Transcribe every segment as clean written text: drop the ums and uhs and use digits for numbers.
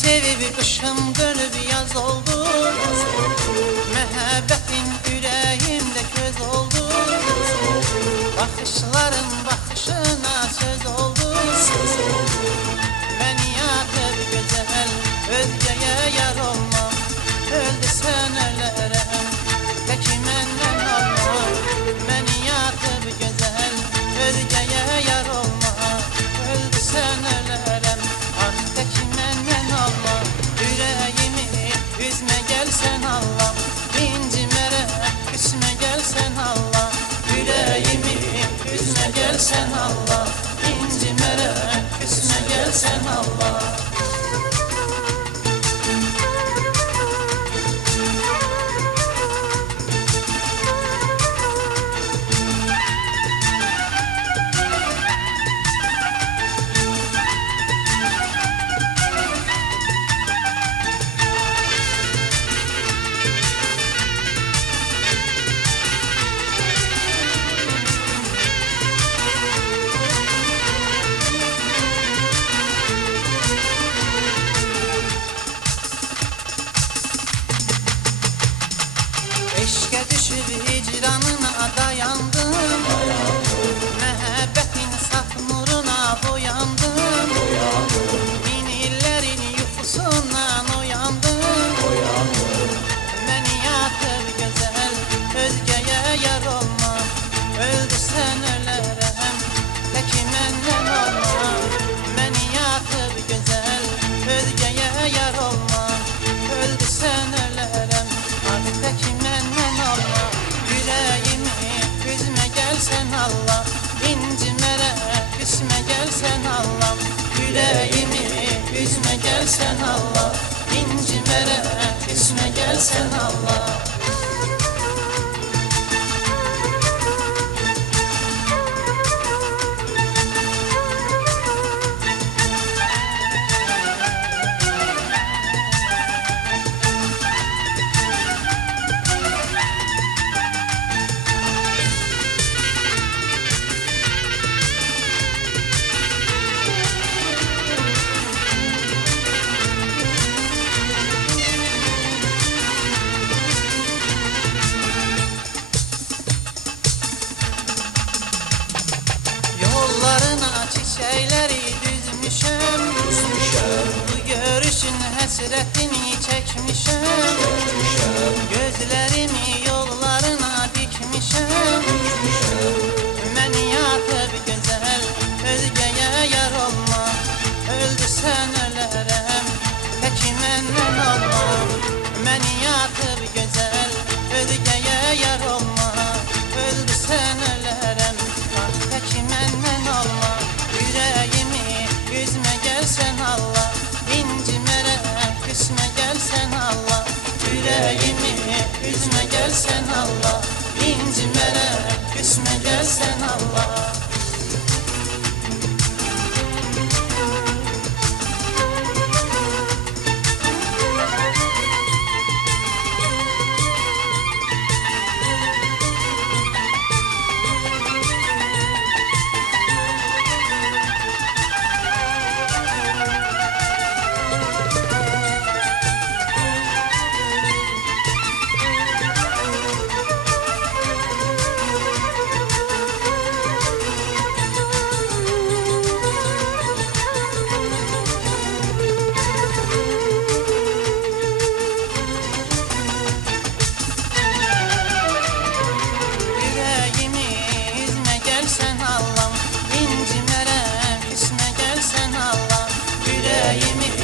sevib qışım dönüb yaz oldu. Məhəbbətin ürəyimdə köz oldu. Baxışların baxışına söz oldu. Məni yatıb gözəl özgəyə yar olmam. Öldü sən ölərəm, peki məndən olma. Məni yatıb gözəl özgəyə yar olma. Öldü sən ölərəm, peki məndən olma. Ürəyimi üzmə gəlsən Allah, incimərəm, küsmə gəlsən Allah. Ürəyimi üzmə gəlsən Allah, incimərəm, küsmə gəlsən Allah. Eşqə düşüb hicranına dayandım. Məhəbbətin saf nuruna boyandım. Min illərin yuxusundan oyandım. Məni yatıb gözəl özgəyə yar olma. Öldü sən ölərəm, peki məndən olma. Məni yatıb gözəl özgəyə yar olma. Öldü sən ölərəm, peki məndən olma. Ürəyimi üzmə gəlsən Allah, incimərəm, küsmə gəlsən Allah. Ürəyimi üzmə gəlsən Allah, incimərəm, küsmə gəlsən Allah. Yollarına çiçekleri düzmüşəm. Bu görüşün həsrətini çəkmişəm. Gözlərimi yollarına dikmişəm. Məni yatıb gözəl özgəyə yar olma. Öldü sən ölərəm, peki məndən olma. Məni yatıb gözəl özgəyə yar olma. Öldü sən ölərəm, peki məndən olma. Ürəyimi üzmə gəlsən Allah, incimərəm, küsmə gəlsən Allah. Ürəyimi üzmə gəlsən Allah, incimərəm, küsmə gəlsən Allah. Ürəyimi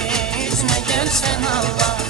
üzmə gəlsən Allah,